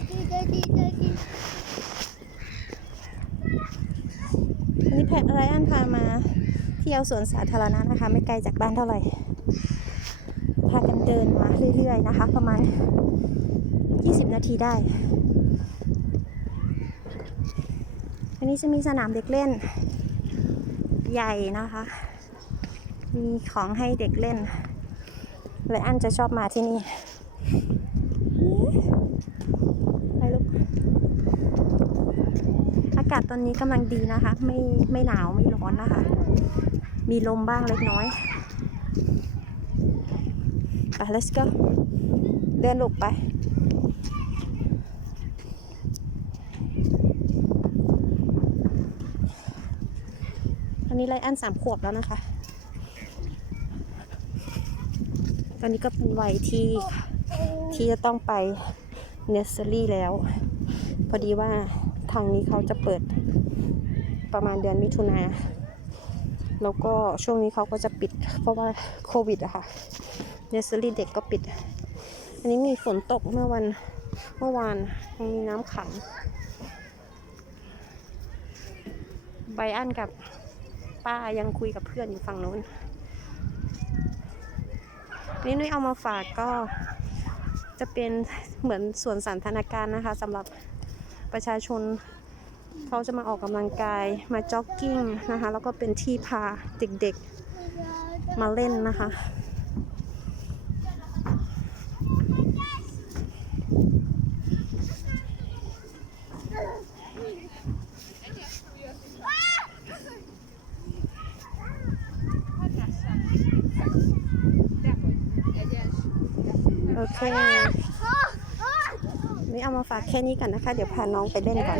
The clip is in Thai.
วันนี้แพทไรอันพามาเที่ยวสวนสาธารณะนะคะ ไม่ไกลจากบ้านเท่าไหร่ พากันเดินมาเรื่อยๆนะคะ ประมาณ 20 นาทีได้ อันนี้จะมีสนามเด็กเล่น ใหญ่นะคะ มีของให้เด็กเล่นไรอันจะชอบมาที่นี่ไปลูก อากาศตอนนี้กำลังดีนะคะ ไม่ไม่หนาวไม่ร้อนนะคะ มีลมบ้างเล็กน้อยไป let's go เดินลูกไปตอนนี้ไลอันสามขวบแล้วนะคะ ตอนนี้ก็เป็นวัยที่ที่จะต้องไปเนสเซอรี่แล้ว พอดีว่า ทางนี้เขาจะเปิดประมาณเดือนมิถุนาแล้วก็ช่วงนี้เขาก็จะปิด เพราะว่าโควิดอะค่ะเนสซอรี่เด็กก็ปิด อันนี้มีฝนตกเมื่อวันเมื่อวานมีน้ำขังไบอันกับป้ายังคุยกับเพื่อนอยู่ฝั่งนู้นนี่นุ้ยเอามาฝากก็จะเป็นเหมือนสวนสันทนาการนะคะสำหรับ ประชาชนเขาจะมาออกกำลังกายมาจ็อกกิ้งนะคะ แล้วก็เป็นที่พาเด็กๆมาเล่นนะคะโอเค นี่เอามาฝากแค่นี้กันนะคะ เดี๋ยวพาน้องไปเล่นก่อน